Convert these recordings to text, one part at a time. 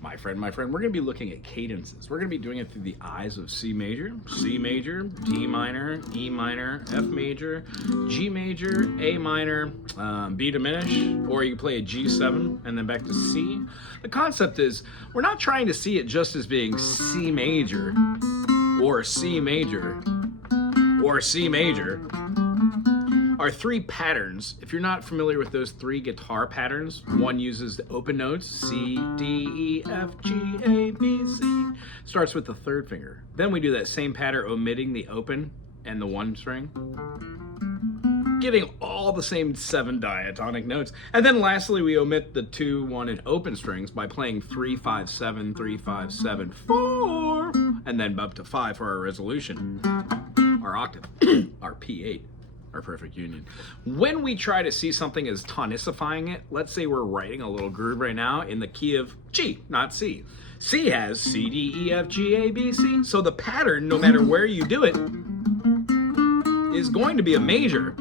my friend, we're going to be looking at cadences. We're going to be doing it through the eyes of C major, D minor, E minor, F major, G major, A minor, B diminished, or you play a G7 and then back to C. The concept is we're not trying to see it just as being C major or C major or C major. Our three patterns, if you're not familiar with those three guitar patterns, one uses the open notes, C, D, E, F, G, A, B, C, starts with the third finger. Then we do that same pattern omitting the open and the one string, getting all the same 7 diatonic notes. And then lastly, we omit the 2, 1, and open strings by playing 3, 5, 7, 3, 5, 7, 4, and then up to 5 for our resolution, our octave, our P8. Our perfect union. When we try to see something as tonicifying it, let's say we're writing a little groove right now in the key of G, not C. C has C, D, E, F, G, A, B, C. So the pattern, no matter where you do it, is going to be a major,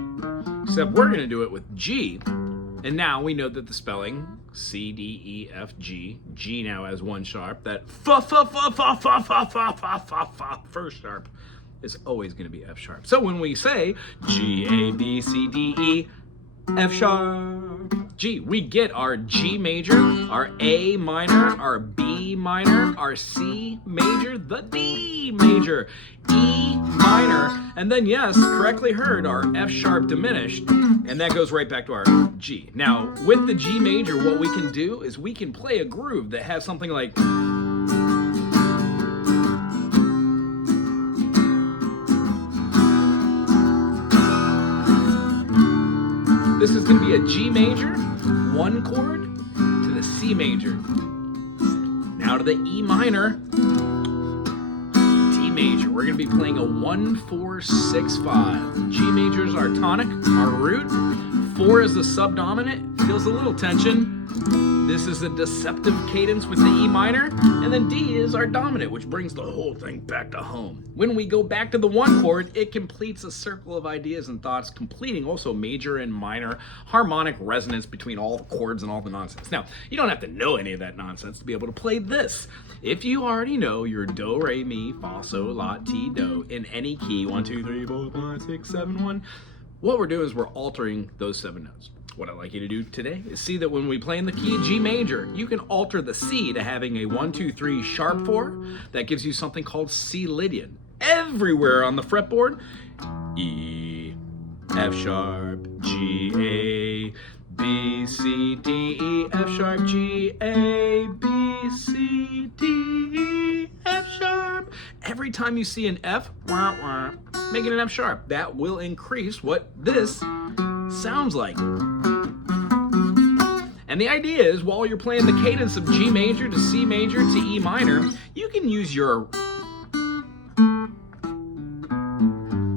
except we're going to do it with G. And now we know that the spelling C, D, E, F, G, G now has 1 sharp, that first sharp is always going to be F sharp. So when we say G, A, B, C, D, E, F sharp, G, we get our G major, our A minor, our B minor, our C major, the D major, E minor, and then yes, correctly heard, our F sharp diminished, and that goes right back to our G. Now, with the G major, what we can do is we can play a groove that has something like this is going to be a G major, 1 chord, to the C major. Now to the E minor, D major. We're going to be playing a 1, 4, 6, 5. G major is our tonic, our root. 4 is the subdominant, feels a little tension. This is a deceptive cadence with the E minor, and then D is our dominant, which brings the whole thing back to home. When we go back to the 1 chord, it completes a circle of ideas and thoughts, completing also major and minor harmonic resonance between all the chords and all the nonsense. Now, you don't have to know any of that nonsense to be able to play this. If you already know your do, re, mi, fa, sol, la, ti, do in any key, 1, 2, 3, 4, 5, 6, 7, 1, what we're doing is we're altering those 7 notes. What I'd like you to do today is see that when we play in the key G major, you can alter the C to having a 1, 2, 3 sharp 4. That gives you something called C Lydian. Everywhere on the fretboard, E, F sharp, G, A, B, C, D, E, F sharp, G, A, B, C, D, E, F sharp. Every time you see an F, make it an F sharp. That will increase what this sounds like. And the idea is, while you're playing the cadence of G major to C major to E minor, you can use your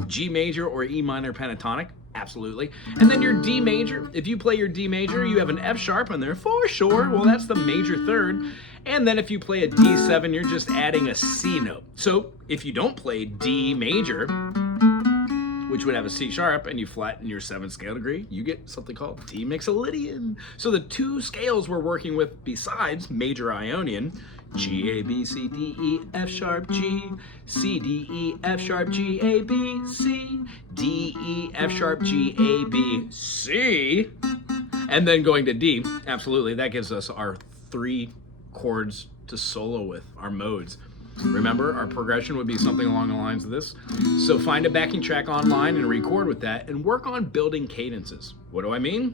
G major or E minor pentatonic, absolutely. And then your D major, if you play your D major, you have an F sharp on there for sure. Well, that's the major third. And then if you play a D7, you're just adding a C note. So if you don't play D major, which would have a C sharp, and you flatten your 7th scale degree, you get something called D Mixolydian. So the 2 scales we're working with besides major Ionian, G, A, B, C, D, E, F sharp, G, C, D, E, F sharp, G, A, B, C, D, E, F sharp, G, A, B, C, and then going to D, absolutely, that gives us our 3 chords to solo with, our modes. Remember, our progression would be something along the lines of this. So find a backing track online and record with that and work on building cadences. What do I mean?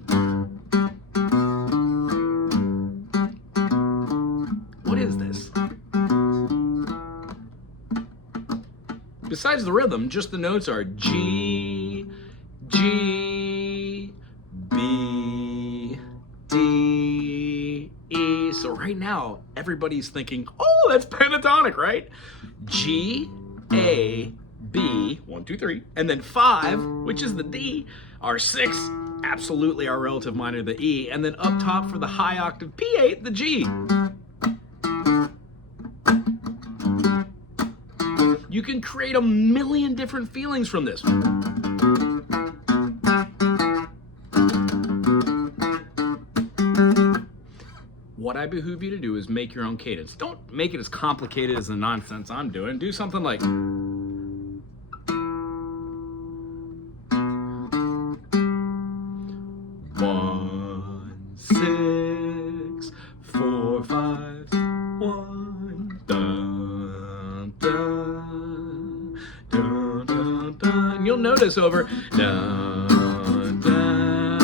What is this? Besides the rhythm, just the notes are G, G, B, D, E. So right now, everybody's thinking, oh, that's pentatonic, right? G, A, B, 1, 2, 3, and then 5, which is the D, our 6, absolutely our relative minor, the E, and then up top for the high octave P8, the G. You can create a million different feelings from this. What what I behoove you to do is make your own cadence. Don't make it as complicated as the nonsense I'm doing. Do something like 1, 6, 4, 5, 1, dun, dun, dun, dun, dun. And you'll notice over dun, dun,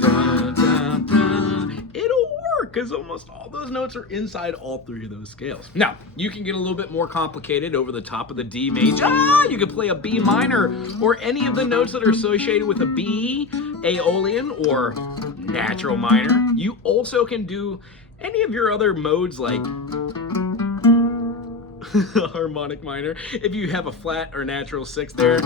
dun, dun, dun, it'll work because almost all those notes are inside all three of those scales. Now, you can get a little bit more complicated over the top of the D major. You can play a B minor or any of the notes that are associated with a B, Aeolian, or natural minor. You also can do any of your other modes like harmonic minor. If you have a flat or natural 6 there,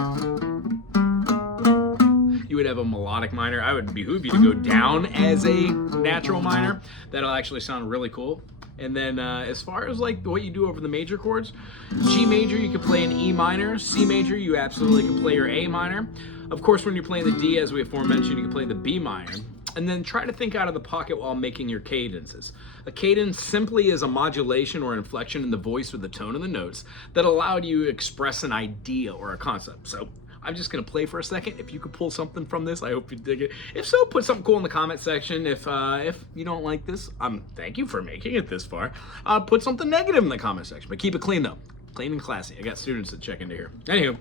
you would have a melodic minor. I would behoove you to go down as a natural minor. That'll actually sound really cool. And then as far as like what you do over the major chords, G major you can play an E minor, C major you absolutely can play your A minor. Of course, when you're playing the D, as we aforementioned, you can play the B minor. And then try to think out of the pocket while making your cadences. A cadence simply is a modulation or inflection in the voice or the tone of the notes that allowed you to express an idea or a concept. So I'm just gonna play for a second. If you could pull something from this, I hope you dig it. If so, put something cool in the comment section. If you don't like this, thank you for making it this far. Put something negative in the comment section, but keep it clean though. Clean and classy. I got students that check into here. Anywho.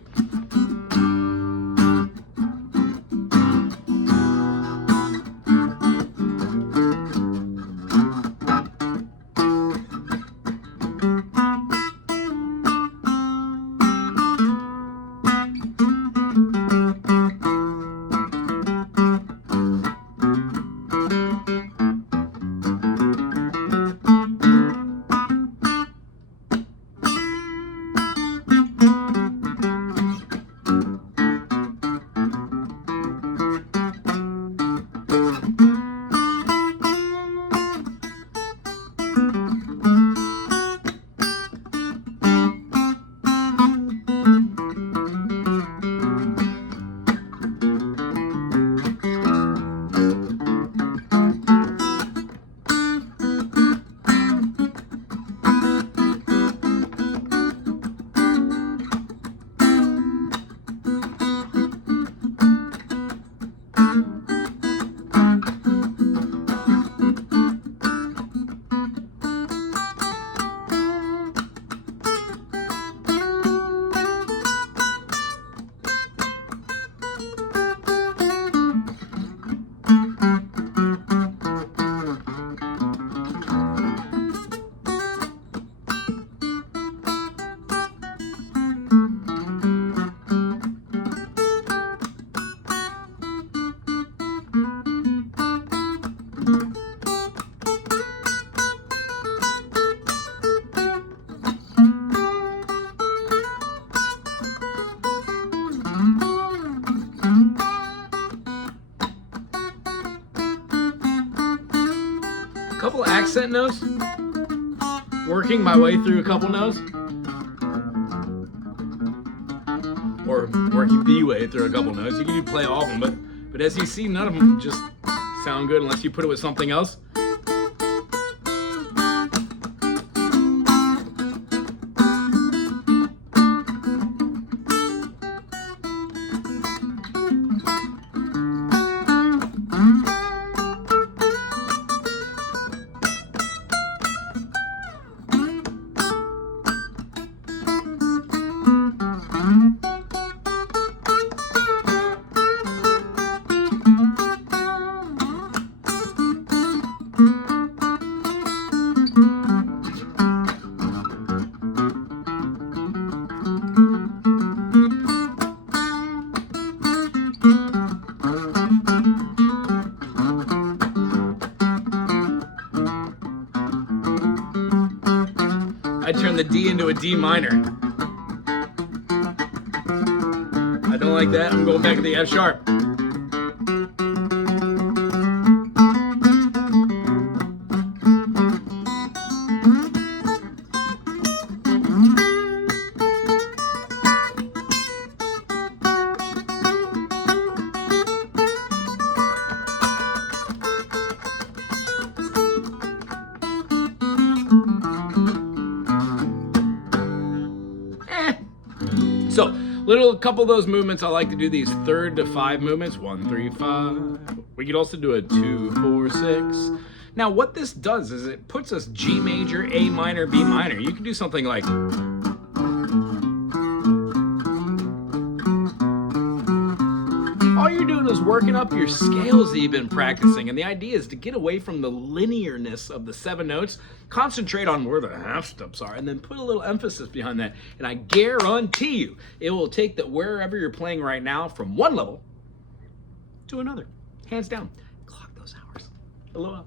Couple accent notes, working my way through a couple notes, or working the way through a couple notes. You can play all of them, but as you see, none of them just sound good unless you put it with something else. I turned the D into a D minor. I don't like that. I'm going back to the F sharp. A couple of those movements, I like to do these 3rd to 5 movements. 1, 3, 5. We could also do a 2, 4, 6. Now what this does is it puts us G major, A minor, B minor. You can do something like, all you're doing is working up your scales that you've been practicing. And the idea is to get away from the linearness of the 7 notes, concentrate on where the half steps are, and then put a little emphasis behind that. And I guarantee you, it will take that wherever you're playing right now from one level to another. Hands down. Clock those hours. Aloha.